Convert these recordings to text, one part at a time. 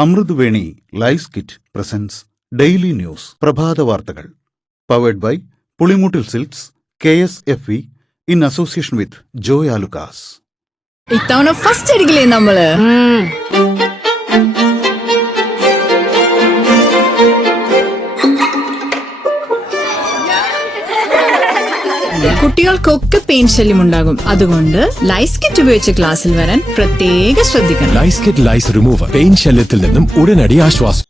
Amruthaveni lice kit presents daily news പ്രഭാത വാർത്തകൾ powered by Pulimoottil silks KSFE in association with Joy Alukkas. ഇത്തവണ first അടിക്കില്ലേ നമ്മള്? കുട്ടികൾക്കൊക്കെ പെയിൻ ശല്യം ഉണ്ടാകും. അതുകൊണ്ട് ലൈസ് കിറ്റ് ഉപയോഗിച്ച് ക്ലാസ്സിൽ വരാൻ പ്രത്യേകം ശ്രദ്ധിക്കണം. Lice kit lice remover pain ശല്യത്തിൽ നിന്നും ഉടനടി ആശ്വാസം.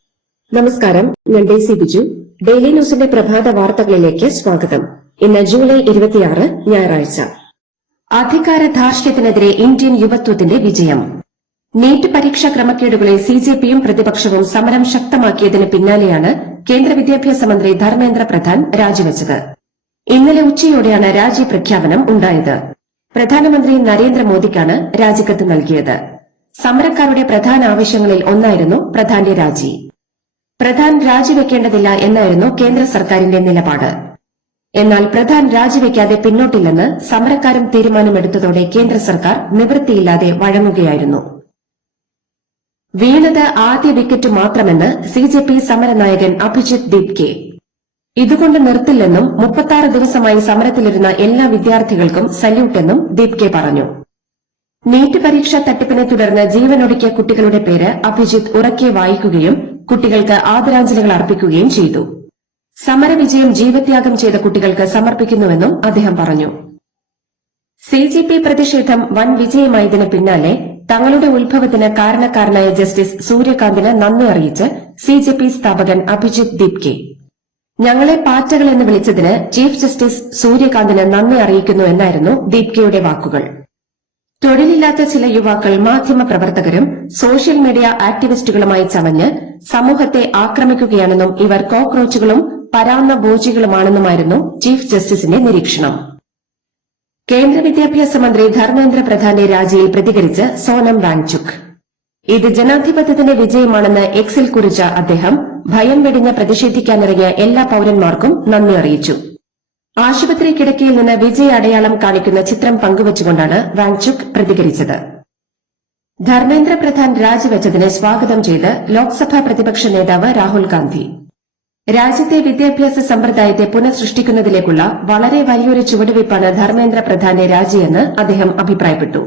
നമസ്കാരം, ഞാൻ ഡെയ്സി ബിജു. ഡെയിലി ന്യൂസിന്റെ പ്രഭാത വാർത്തകളിലേക്ക് സ്വാഗതം. ഇന്ന് ജൂലൈ 26 ഞായറാഴ്ച. അധികാര ധാർഷ്ട്യത്തിനെതിരെ ഇന്ത്യൻ യുവത്വത്തിന്റെ വിജയം. നീറ്റ് പരീക്ഷാ ക്രമക്കേടുകളിൽ CJPയും പ്രതിപക്ഷവും സമരം ശക്തമാക്കിയതിന് പിന്നാലെയാണ് കേന്ദ്ര വിദ്യാഭ്യാസ മന്ത്രി ധർമ്മേന്ദ്ര പ്രധാൻ രാജിവെച്ചത്. ഇന്നലെ ഉച്ചയോടെയാണ് രാജി പ്രഖ്യാപനം ഉണ്ടായത്. പ്രധാനമന്ത്രി നരേന്ദ്രമോദിക്കാണ് രാജിക്കത്ത് നൽകിയത്. സമരക്കാരുടെ പ്രധാന ആവശ്യങ്ങളിൽ ഒന്നായിരുന്നു പ്രധാന്റെ രാജി. പ്രധാൻ രാജിവെക്കേണ്ടതില്ല എന്നായിരുന്നു കേന്ദ്ര സർക്കാരിന്റെ നിലപാട്. എന്നാൽ പ്രധാൻ രാജിവെക്കാതെ പിന്നോട്ടില്ലെന്ന് സമരക്കാരും തീരുമാനമെടുത്തതോടെ കേന്ദ്ര സർക്കാർ നിവൃത്തിയില്ലാതെ വഴങ്ങുകയായിരുന്നു. വീണത് ആദ്യ വിക്കറ്റ് മാത്രമെന്ന് CJP സമരനായകൻ അഭിജിത് ദീപ്കെ. ഇതുകൊണ്ട് നിർത്തില്ലെന്നും 36 ദിവസമായി സമരത്തിലിരുന്ന എല്ലാ വിദ്യാർത്ഥികൾക്കും സല്യൂട്ടെന്നും ദീപ്കെ പറഞ്ഞു. നീറ്റ് പരീക്ഷാ തട്ടിപ്പിനെ തുടർന്ന് ജീവനൊടുക്കിയ കുട്ടികളുടെ പേര് അഭിജിത്ത് ഉറക്കെ വായിക്കുകയും കുട്ടികൾക്ക് ആദരാഞ്ജലികൾ അർപ്പിക്കുകയും ചെയ്തു. സമരവിജയം ജീവത്യാഗം ചെയ്ത കുട്ടികൾക്ക് സമർപ്പിക്കുന്നുവെന്നും അദ്ദേഹം പറഞ്ഞു. CJP പ്രതിഷേധം വൻ വിജയമായതിന് പിന്നാലെ തങ്ങളുടെ ഉത്ഭവത്തിന് കാരണക്കാരനായ ജസ്റ്റിസ് സൂര്യകാന്തിന് നന്ദി അറിയിച്ച് CJP സ്ഥാപകൻ അഭിജിത്ത് ദീപ്കെ. ഞങ്ങളെ പാറ്റകൾ എന്ന് വിളിച്ചതിന് ചീഫ് ജസ്റ്റിസ് സൂര്യകാന്തിന് നന്ദി അറിയിക്കുന്നു എന്നായിരുന്നു ദീപ്കയുടെ വാക്കുകൾ. തൊഴിലില്ലാത്ത ചില യുവാക്കൾ മാധ്യമപ്രവർത്തകരും സോഷ്യൽ മീഡിയ ആക്ടിവിസ്റ്റുകളുമായി ചമഞ്ഞ് സമൂഹത്തെ ആക്രമിക്കുകയാണെന്നും ഇവർ കോക്രോച്ചുകളും പരാന്ന ഭോജികളുമാണെന്നുമായിരുന്നു ചീഫ് ജസ്റ്റിസിന്റെ നിരീക്ഷണം. കേന്ദ്ര വിദ്യാഭ്യാസ മന്ത്രി ധർമ്മേന്ദ്ര പ്രധാന്റെ രാജിയിൽ പ്രതികരിച്ച് സോനം വാങ്ചുക്. ഇത് ജനാധിപത്യത്തിന്റെ വിജയമാണെന്ന് എക്സിൽ കുറിച്ച അദ്ദേഹം ഭയം വെടിഞ്ഞ് പ്രതിഷേധിക്കാനിറങ്ങിയ എല്ലാ പൌരന്മാർക്കും നന്ദി അറിയിച്ചു. ആശുപത്രി കിടക്കയിൽ നിന്ന് വിജയ അടയാളം കാണിക്കുന്ന ചിത്രം പങ്കുവച്ചുകൊണ്ടാണ് വാങ്ചുക് പ്രതികരിച്ചത്. ധർമ്മേന്ദ്ര പ്രധാൻ രാജിവെച്ചതിനെ സ്വാഗതം ചെയ്ത് ലോക്സഭാ പ്രതിപക്ഷ നേതാവ് രാഹുൽ ഗാന്ധി. രാജ്യത്തെ വിദ്യാഭ്യാസ സമ്പ്രദായത്തെ പുനഃസൃഷ്ടിക്കുന്നതിലേക്കുള്ള വളരെ വലിയൊരു ചുവടുവയ്പ്പാണ് ധർമ്മേന്ദ്ര പ്രധാന്റെ രാജിയെന്ന് അദ്ദേഹം അഭിപ്രായപ്പെട്ടു.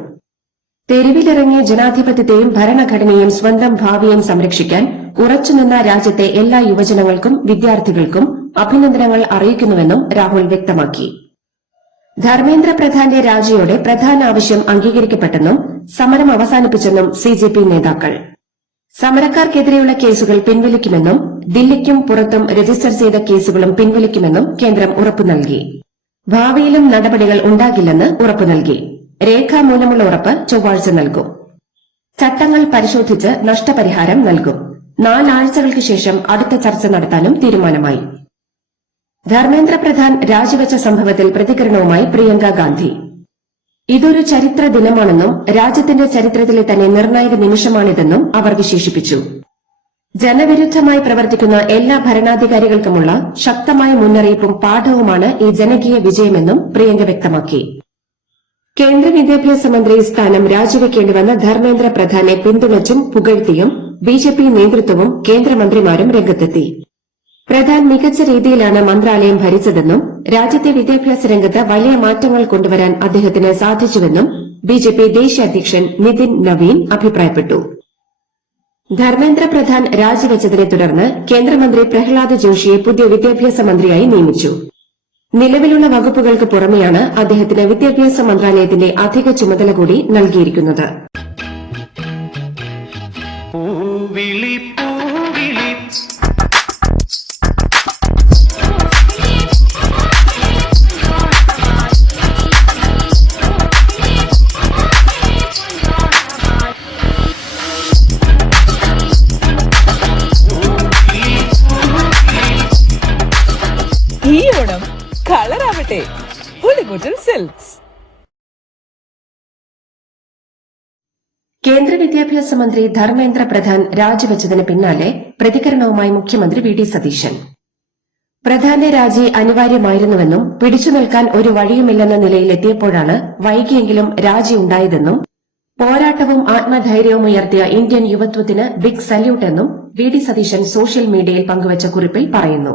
തെരുവിലിറങ്ങിയ ജനാധിപത്യത്തെയും ഭരണഘടനയെയും സ്വന്തം ഭാവിയെയും സംരക്ഷിക്കാൻ ഉറച്ചുനിന്ന രാജ്യത്തെ എല്ലാ യുവജനങ്ങൾക്കും വിദ്യാർത്ഥികൾക്കും അഭിനന്ദനങ്ങൾ അറിയിക്കുന്നുവെന്നും രാഹുൽ വ്യക്തമാക്കി. ധർമ്മേന്ദ്ര പ്രധാന്റെ രാജിയോടെ പ്രധാന ആവശ്യം അംഗീകരിക്കപ്പെട്ടെന്നും സമരം അവസാനിപ്പിച്ചെന്നും CJP നേതാക്കൾ. സമരക്കാർക്കെതിരെയുള്ള കേസുകൾ പിൻവലിക്കുമെന്നും ദില്ലിക്കും പുറത്തും രജിസ്റ്റർ ചെയ്ത കേസുകളും പിൻവലിക്കുമെന്നും കേന്ദ്രം ഉറപ്പു നൽകി. ഭാവിയിലും നടപടികൾ ഉണ്ടാകില്ലെന്ന് ഉറപ്പു നൽകി. രേഖാമൂലമുള്ള ഉറപ്പ് ചൊവ്വാഴ്ച നൽകും. ചട്ടങ്ങൾ പരിശോധിച്ച് നഷ്ടപരിഹാരം നൽകും. 4 ആഴ്ചകൾക്ക് ശേഷം അടുത്ത ചർച്ച നടത്താനും തീരുമാനമായി. ധർമ്മേന്ദ്ര പ്രധാൻ രാജിവെച്ച സംഭവത്തിൽ പ്രതികരണവുമായി പ്രിയങ്ക ഗാന്ധി. ഇതൊരു ചരിത്ര ദിനമാണെന്നും രാജ്യത്തിന്റെ ചരിത്രത്തിലെ തന്നെ നിർണായക നിമിഷമാണിതെന്നും അവർ വിശേഷിപ്പിച്ചു. ജനവിരുദ്ധമായി പ്രവർത്തിക്കുന്ന എല്ലാ ഭരണാധികാരികൾക്കുമുള്ള ശക്തമായ മുന്നറിയിപ്പും പാഠവുമാണ് ഈ ജനകീയ വിജയമെന്നും പ്രിയങ്ക വ്യക്തമാക്കി. കേന്ദ്ര വിദ്യാഭ്യാസ മന്ത്രി സ്ഥാനം രാജിവെക്കേണ്ടിവന്ന ധർമ്മേന്ദ്ര പ്രധാനെ പിന്തുണച്ചും പുകഴ്ത്തിയും BJP നേതൃത്വവും കേന്ദ്രമന്ത്രിമാരും രംഗത്തെത്തി. പ്രധാൻ മികച്ച രീതിയിലാണ് മന്ത്രാലയം ഭരിച്ചതെന്നും രാജ്യത്തെ വിദ്യാഭ്യാസ രംഗത്ത് വലിയ മാറ്റങ്ങൾ കൊണ്ടുവരാൻ അദ്ദേഹത്തിന് സാധിച്ചുവെന്നും BJP ദേശീയ അധ്യക്ഷൻ നിതിൻ നവീൻ അഭിപ്രായപ്പെട്ടു. ധർമ്മേന്ദ്ര പ്രധാൻ രാജിവെച്ചതിനെ തുടർന്ന് കേന്ദ്രമന്ത്രി പ്രഹ്ലാദ് ജോഷിയെ പുതിയ വിദ്യാഭ്യാസ മന്ത്രിയായി നിയമിച്ചു. നിലവിലുള്ള വകുപ്പുകൾക്ക് പുറമെയാണ് അദ്ദേഹത്തിന് വിദ്യാഭ്യാസ മന്ത്രാലയത്തിന്റെ അധിക ചുമതല കൂടി നൽകിയിരിക്കുന്നത്. ഈ ഓണം കളറാവട്ടെ പുളിമൂട്ടിൽ സിൽക്സ്. കേന്ദ്ര വിദ്യാഭ്യാസ മന്ത്രി ധർമ്മേന്ദ്ര പ്രധാൻ രാജിവെച്ചതിന് പിന്നാലെ പ്രതികരണവുമായി മുഖ്യമന്ത്രി VD സതീശൻ. പ്രധാന്റെ രാജി അനിവാര്യമായിരുന്നുവെന്നും പിടിച്ചുനിൽക്കാൻ ഒരു വഴിയുമില്ലെന്ന നിലയിലെത്തിയപ്പോഴാണ് വൈകിയെങ്കിലും രാജി ഉണ്ടായതെന്നും പോരാട്ടവും ആത്മധൈര്യവും ഉയർത്തിയ ഇന്ത്യൻ യുവത്വത്തിന് ബിഗ് സല്യൂട്ട് എന്നും വി.ഡി. സതീശൻ സോഷ്യൽ മീഡിയയിൽ പങ്കുവച്ച കുറിപ്പിൽ പറയുന്നു.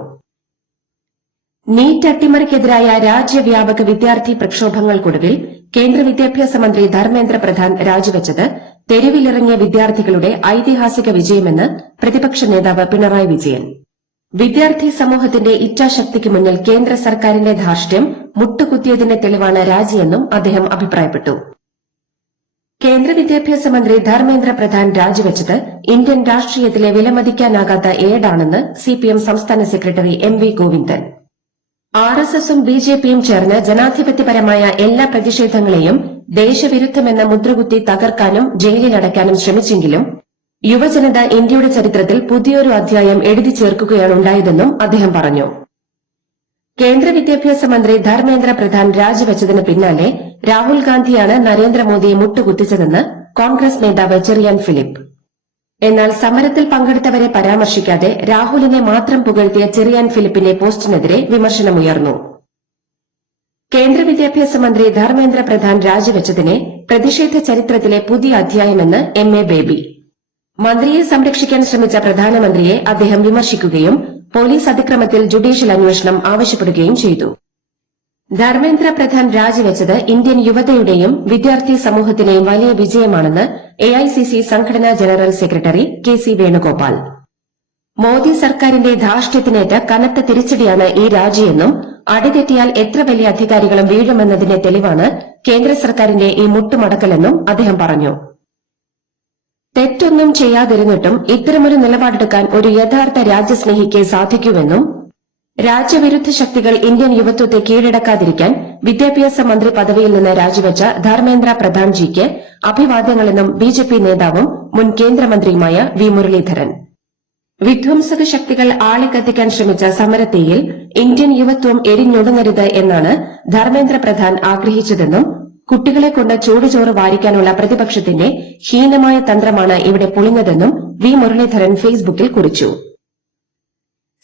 നീറ്റ് അട്ടിമറിക്കെതിരായ രാജ്യവ്യാപക വിദ്യാർത്ഥി പ്രക്ഷോഭങ്ങൾക്കൊടുവിൽ കേന്ദ്ര വിദ്യാഭ്യാസ മന്ത്രി ധർമ്മേന്ദ്ര പ്രധാൻ രാജിവെച്ചത് തെരുവിലിറങ്ങിയ വിദ്യാർത്ഥികളുടെ ഐതിഹാസിക വിജയമെന്ന് പ്രതിപക്ഷ നേതാവ് പിണറായി വിജയൻ. വിദ്യാർത്ഥി സമൂഹത്തിന്റെ ഇച്ഛാശക്തിക്ക് മുന്നിൽ കേന്ദ്ര സർക്കാരിന്റെ ധാർഷ്ട്യം മുട്ടുകുത്തിയതിന്റെ തെളിവാണ് രാജിയെന്നും അദ്ദേഹം അഭിപ്രായപ്പെട്ടു. കേന്ദ്ര വിദ്യാഭ്യാസ മന്ത്രി ധർമ്മേന്ദ്ര പ്രധാൻ രാജിവെച്ചത് ഇന്ത്യൻ രാഷ്ട്രീയത്തിലെ വിലമതിക്കാനാകാത്ത ഏടാണെന്ന് സിപിഎം സംസ്ഥാന സെക്രട്ടറി എം.വി. ഗോവിന്ദൻ. ആർഎസ്എസും ബിജെപിയും ചേർന്ന് ജനാധിപത്യപരമായ എല്ലാ പ്രതിഷേധങ്ങളെയും ദേശവിരുദ്ധമെന്ന മുദ്രകുത്തി തകർക്കാനും ജയിലിലടയ്ക്കാനും ശ്രമിച്ചെങ്കിലും യുവജനത ഇന്ത്യയുടെ ചരിത്രത്തിൽ പുതിയൊരു അധ്യായം എഴുതി ചേർക്കുകയാണുണ്ടായതെന്നും അദ്ദേഹം പറഞ്ഞു. കേന്ദ്ര വിദ്യാഭ്യാസ മന്ത്രി ധർമ്മേന്ദ്ര പ്രധാൻ രാജിവെച്ചതിന് പിന്നാലെ രാഹുൽ ഗാന്ധിയാണ് നരേന്ദ്രമോദിയെ മുട്ടുകുത്തിച്ചതെന്ന് കോൺഗ്രസ് നേതാവ് ചെറിയാൻ ഫിലിപ്പ്. എന്നാൽ സമരത്തിൽ പങ്കെടുത്തവരെ പരാമർശിക്കാതെ രാഹുലിനെ മാത്രം പുകഴ്ത്തിയ ചെറിയാൻ ഫിലിപ്പിന്റെ പോസ്റ്റിനെതിരെ വിമർശനമുയർന്നു. കേന്ദ്ര വിദ്യാഭ്യാസ മന്ത്രി ധർമ്മേന്ദ്ര പ്രധാൻ രാജിവെച്ചതിനെ പ്രതിഷേധ ചരിത്രത്തിലെ പുതിയ അധ്യായമെന്ന് എം.എ. ബേബി. മന്ത്രിയെ സംരക്ഷിക്കാൻ ശ്രമിച്ച പ്രധാനമന്ത്രിയെ അദ്ദേഹം വിമർശിക്കുകയും പോലീസ് അതിക്രമത്തിൽ ജുഡീഷ്യൽ അന്വേഷണം ആവശ്യപ്പെടുകയും ചെയ്തു. ധർമ്മേന്ദ്ര പ്രധാൻ രാജിവെച്ചത് ഇന്ത്യൻ യുവതയുടെയും വിദ്യാർത്ഥി സമൂഹത്തിന്റെയും വലിയ വിജയമാണെന്ന് എഐസിസി സംഘടനാ general secretary K C. Venugopal. Modi സർക്കാരിന്റെ ധാർഷ്ട്യത്തിനേറ്റ കനത്ത തിരിച്ചടിയാണ് ഈ രാജിയെന്നും അടിതെറ്റിയാൽ എത്ര വലിയ അധികാരികളും വീഴുമെന്നതിന്റെ തെളിവാണ് കേന്ദ്ര സർക്കാരിന്റെ ഈ മുട്ടുമടക്കലെന്നും അദ്ദേഹം പറഞ്ഞു. തെറ്റൊന്നും ചെയ്യാതിരുന്നിട്ടും ഇത്തരമൊരു നിലപാടെടുക്കാൻ ഒരു യഥാർത്ഥ രാജ്യസ്നേഹിക്ക് സാധിക്കുമെന്നും രാജ്യവിരുദ്ധ ശക്തികൾ ഇന്ത്യൻ യുവത്വത്തെ കീഴടക്കാതിരിക്കാൻ വിദ്യാഭ്യാസ മന്ത്രി പദവിയിൽ നിന്ന് രാജിവെച്ച ധർമ്മേന്ദ്ര പ്രധാൻജിക്ക് അഭിവാദ്യങ്ങളെന്നും ബിജെപി നേതാവും മുൻ കേന്ദ്രമന്ത്രിയുമായ വി. മുരളീധരൻ. വിധ്വംസക ശക്തികൾ ആളിക്കത്തിക്കാൻ ശ്രമിച്ച സമരത്തീയിൽ ഇന്ത്യൻ യുവത്വം എരിഞ്ഞൊടുങ്ങരുത് എന്നാണ് ധർമ്മേന്ദ്ര പ്രധാൻ ആഗ്രഹിച്ചതെന്നും കുട്ടികളെക്കൊണ്ട് ചൂടുചോറ് വാരിക്കാനുള്ള പ്രതിപക്ഷത്തിന്റെ ഹീനമായ തന്ത്രമാണ് ഇവിടെ പൊളിഞ്ഞതെന്നും വി. മുരളീധരൻ ഫേസ്ബുക്കിൽ കുറിച്ചു.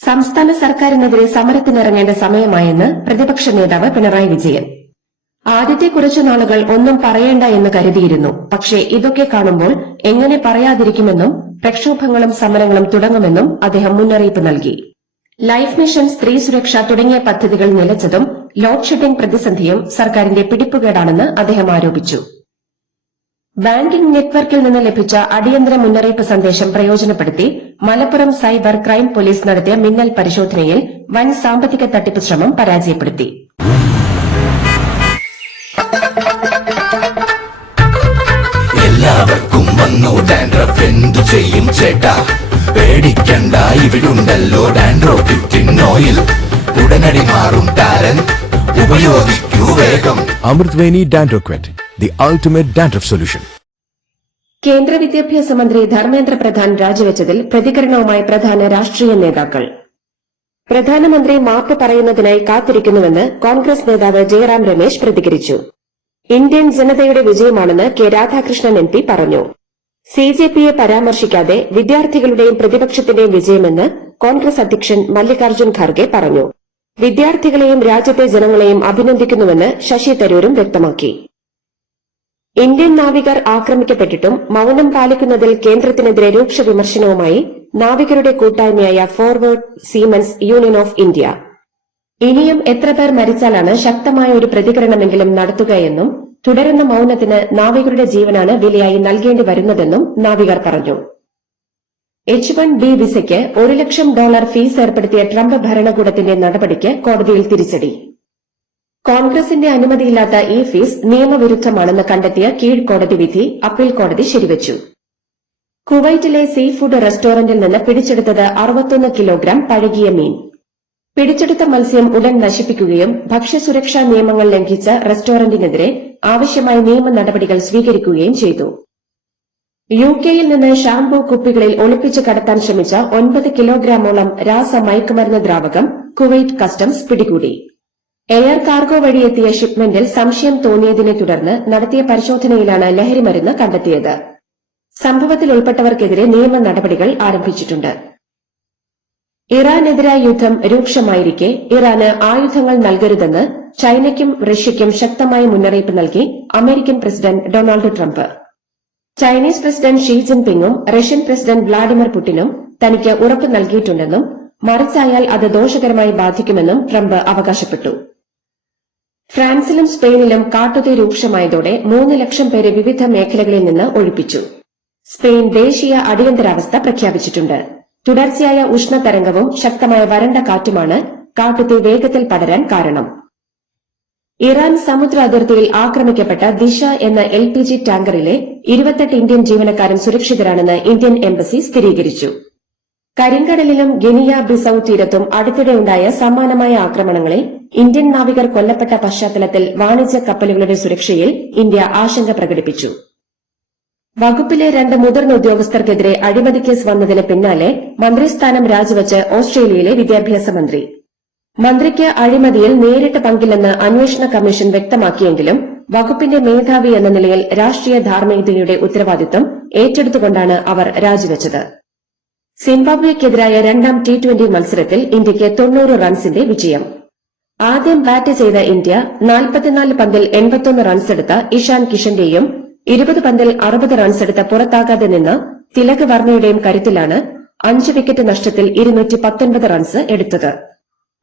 സംസ്ഥാന സർക്കാരിനെതിരെ സമരത്തിനിറങ്ങേണ്ട സമയമായെന്ന് പ്രതിപക്ഷ നേതാവ് പിണറായി വിജയൻ. ആദ്യത്തെ കുറച്ചു നാളുകൾ ഒന്നും പറയേണ്ട എന്ന് കരുതിയിരുന്നു. പക്ഷേ ഇതൊക്കെ കാണുമ്പോൾ എങ്ങനെ പറയാതിരിക്കുമെന്നും പ്രക്ഷോഭങ്ങളും സമരങ്ങളും തുടങ്ങുമെന്നും അദ്ദേഹം മുന്നറിയിപ്പ് നൽകി. ലൈഫ് മിഷൻ, സ്ത്രീ സുരക്ഷ തുടങ്ങിയ പദ്ധതികൾ നിലച്ചതും ലോഡ് ഷെഡിംഗ് പ്രതിസന്ധിയും സർക്കാരിന്റെ പിടിപ്പുകേടാണെന്ന് അദ്ദേഹം ആരോപിച്ചു. ബാങ്കിംഗ് നെറ്റ്വർക്കിൽ നിന്ന് ലഭിച്ച അടിയന്തര മുന്നറിയിപ്പ് സന്ദേശം പ്രയോജനപ്പെടുത്തി മലപ്പുറം സൈബർ ക്രൈം പോലീസ് നടത്തിയ മിന്നൽ പരിശോധനയിൽ വൻ സാമ്പത്തിക തട്ടിപ്പ് ശ്രമം പരാജയപ്പെടുത്തി. എല്ലാവർക്കും വന്നു ഡാൻഡ്രഫ്, എന്തു ചെയ്യും ചേട്ടാ? പേടിക്കണ്ട, ഇവിടുണ്ടല്ലോ ഡാൻഡ്രോഫിറ്റിൻ ഓയിൽ. ഉടനടി മാറും ടാരൻ, ഉപയോഗിക്കൂ വേഗം. അമൃത്വേനി ഡാൻഡ്രോക്വെറ്റ്, the ultimate dandruff solution. കേന്ദ്ര വിദ്യാഭ്യാസ മന്ത്രി ധർമ്മേന്ദ്ര പ്രധാൻ രാജിവെച്ചതിൽ പ്രതികരണവുമായി പ്രധാന രാഷ്ട്രീയ നേതാക്കൾ. പ്രധാനമന്ത്രി മാപ്പ് പറയുന്നതിനായി കാത്തിരിക്കുന്നുവെന്ന് കോൺഗ്രസ് നേതാവ് ജയറാം രമേശ് പ്രതികരിച്ചു. ഇന്ത്യൻ ജനതയുടെ വിജയമാണെന്ന് കെ. രാധാകൃഷ്ണൻ എം.പി. പറഞ്ഞു. സിജെപിയെ പരാമർശിക്കാതെ വിദ്യാർത്ഥികളുടെയും പ്രതിപക്ഷത്തിന്റെയും വിജയമെന്ന് കോൺഗ്രസ് അധ്യക്ഷൻ മല്ലികാർജ്ജുൻ ഖാർഗെ പറഞ്ഞു. വിദ്യാർത്ഥികളെയും രാജ്യത്തെ ജനങ്ങളെയും അഭിനന്ദിക്കുന്നുവെന്ന് ശശി തരൂരും വ്യക്തമാക്കി. ഇന്ത്യൻ നാവികർ ആക്രമിക്കപ്പെട്ടിട്ടും മൌനം പാലിക്കുന്നതിൽ കേന്ദ്രത്തിനെതിരെ രൂക്ഷ വിമർശനവുമായി നാവികരുടെ കൂട്ടായ്മയായ forward Siemens union of India. ഇനിയും എത്ര പേർ മരിച്ചാലാണ് ശക്തമായ ഒരു പ്രതികരണമെങ്കിലും നടത്തുകയെന്നും തുടരുന്ന മൌനത്തിന് നാവികരുടെ ജീവനാണ് വിലയായി നൽകേണ്ടി വരുന്നതെന്നും നാവികർ പറഞ്ഞു. H-1B വിസയ്ക്ക് $1 ലക്ഷം ഫീസ് ഏർപ്പെടുത്തിയ ട്രംപ് ഭരണകൂടത്തിന്റെ നടപടിക്ക് കോടതിയിൽ തിരിച്ചടി. കോൺഗ്രസിന്റെ അനുമതിയില്ലാത്ത ഈ ഫീസ് നിയമവിരുദ്ധമാണെന്ന് കണ്ടെത്തിയ കീഴ്ക്കോടതി വിധി അപ്പീൽ കോടതി ശരിവച്ചു. കുവൈറ്റിലെ സീ ഫുഡ് റെസ്റ്റോറന്റിൽ നിന്ന് പിടിച്ചെടുത്തത് 61 കിലോഗ്രാം പഴകിയ മീൻ. പിടിച്ചെടുത്ത മത്സ്യം ഉടൻ നശിപ്പിക്കുകയും ഭക്ഷ്യസുരക്ഷാ നിയമങ്ങൾ ലംഘിച്ച റെസ്റ്റോറന്റിനെതിരെ ആവശ്യമായ നിയമ നടപടികൾ സ്വീകരിക്കുകയും ചെയ്തു. യുകെയിൽ നിന്ന് ഷാംപൂ കുപ്പികളിൽ ഒളിപ്പിച്ച് കടത്താൻ ശ്രമിച്ച 9 കിലോഗ്രാമോളം രാസ മയക്കുമരുന്ന് ദ്രാവകം കുവൈറ്റ് കസ്റ്റംസ് പിടികൂടി. എയർ കാർഗോ വഴിയെത്തിയ ഷിപ്മെന്റിൽ സംശയം തോന്നിയതിനെ തുടർന്ന് നടത്തിയ പരിശോധനയിലാണ് ലഹരിമരുന്ന് കണ്ടെത്തിയത്. സംഭവത്തിൽ ഉൾപ്പെട്ടവർക്കെതിരെ നിയമ നടപടികൾ ആരംഭിച്ചിട്ടുണ്ട്. ഇറാനെതിരായ യുദ്ധം രൂക്ഷമായിരിക്കെ ഇറാന് ആയുധങ്ങൾ നൽകരുതെന്ന് ചൈനയ്ക്കും റഷ്യയ്ക്കും ശക്തമായ മുന്നറിയിപ്പ് നൽകി American president Donald Trump. Chinese president Xi ജിൻപിങ്ങും റഷ്യൻ പ്രസിഡന്റ് വ്ളാഡിമിർ പുടിനും തനിക്ക് ഉറപ്പ് നൽകിയിട്ടുണ്ടെന്നും മറിച്ചായാൽ അത് ദോഷകരമായി ബാധിക്കുമെന്നും ട്രംപ് അവകാശപ്പെട്ടു. ഫ്രാൻസിലും സ്പെയിനിലും കാട്ടുതീ രൂക്ഷമായതോടെ 3 ലക്ഷം പേരെ വിവിധ മേഖലകളിൽ നിന്ന് ഒഴിപ്പിച്ചു. സ്പെയിൻ ദേശീയ അടിയന്തരാവസ്ഥ പ്രഖ്യാപിച്ചിട്ടുണ്ട്. തുടർച്ചയായ ഉഷ്ണതരംഗവും ശക്തമായ വരണ്ട കാറ്റുമാണ് കാട്ടുതീ വേഗത്തിൽ പടരാൻ കാരണം. ഇറാൻ സമുദ്ര അതിർത്തിയിൽ ആക്രമിക്കപ്പെട്ട ദിശ എന്ന LPG ടാങ്കറിലെ 28 ഇന്ത്യൻ ജീവനക്കാരും സുരക്ഷിതരാണെന്ന് ഇന്ത്യൻ എംബസി സ്ഥിരീകരിച്ചു. കരിങ്കടലിലും ഗിനിയ ബിസൌ തീരത്തും അടുത്തിടെയുണ്ടായ സമാനമായ ആക്രമണങ്ങളിൽ ഇന്ത്യൻ നാവികർ കൊല്ലപ്പെട്ട പശ്ചാത്തലത്തിൽ വാണിജ്യ കപ്പലുകളുടെ സുരക്ഷയിൽ ഇന്ത്യ ആശങ്ക പ്രകടിപ്പിച്ചു. വകുപ്പിലെ 2 മുതിർന്ന ഉദ്യോഗസ്ഥർക്കെതിരെ അഴിമതി കേസ് വന്നതിന് പിന്നാലെ മന്ത്രിസ്ഥാനം രാജിവച്ച് ഓസ്ട്രേലിയയിലെ വിദ്യാഭ്യാസ മന്ത്രി. മന്ത്രിക്ക് അഴിമതിയിൽ നേരിട്ട് പങ്കില്ലെന്ന് അന്വേഷണ കമ്മീഷൻ വ്യക്തമാക്കിയെങ്കിലും വകുപ്പിന്റെ മേധാവി എന്ന നിലയിൽ രാഷ്ട്രീയ ധാർമ്മികതയുടെ ഉത്തരവാദിത്തം ഏറ്റെടുത്തുകൊണ്ടാണ് അവർ രാജിവച്ചത്. സിംബാബ്വെക്കെതിരായ 2ാം T20 മത്സരത്തിൽ ഇന്ത്യയ്ക്ക് 90 റൺസിന്റെ വിജയം. ആദ്യം ബാറ്റ് ചെയ്ത ഇന്ത്യ 44 പന്തിൽ 81 റൺസെടുത്ത ഇഷാൻ കിഷന്റെയും 20 പന്തിൽ 60 റൺസെടുത്ത പുറത്താകാതെ നിന്ന തിലക് വർമ്മയുടെയും കരുത്തിലാണ് 5 വിക്കറ്റ് നഷ്ടത്തിൽ 219 റൺസ് എടുത്തത്.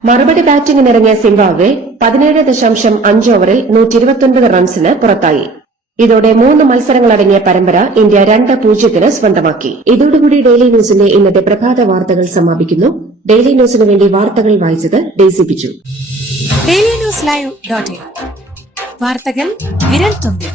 മറുപടി ബാറ്റിംഗിനിറങ്ങിയ സിംബാബ്വെ 17.5 ഓവറിൽ 129 റൺസിന് പുറത്തായി. ഇതോടെ 3 മത്സരങ്ങളടങ്ങിയ പരമ്പര ഇന്ത്യ 2-0 സ്വന്തമാക്കി. ഇതോടുകൂടി ഡെയിലി ന്യൂസിന്റെ ഇന്നത്തെ പ്രഭാത വാർത്തകൾ സമാപിക്കുന്നു. ഡെയിലി ന്യൂസിനു വേണ്ടി വാർത്തകൾ വായിച്ചത് Daisy Biju. Daily news live .in വാർത്തകൾ വിരൽ തുമ്പിൽ.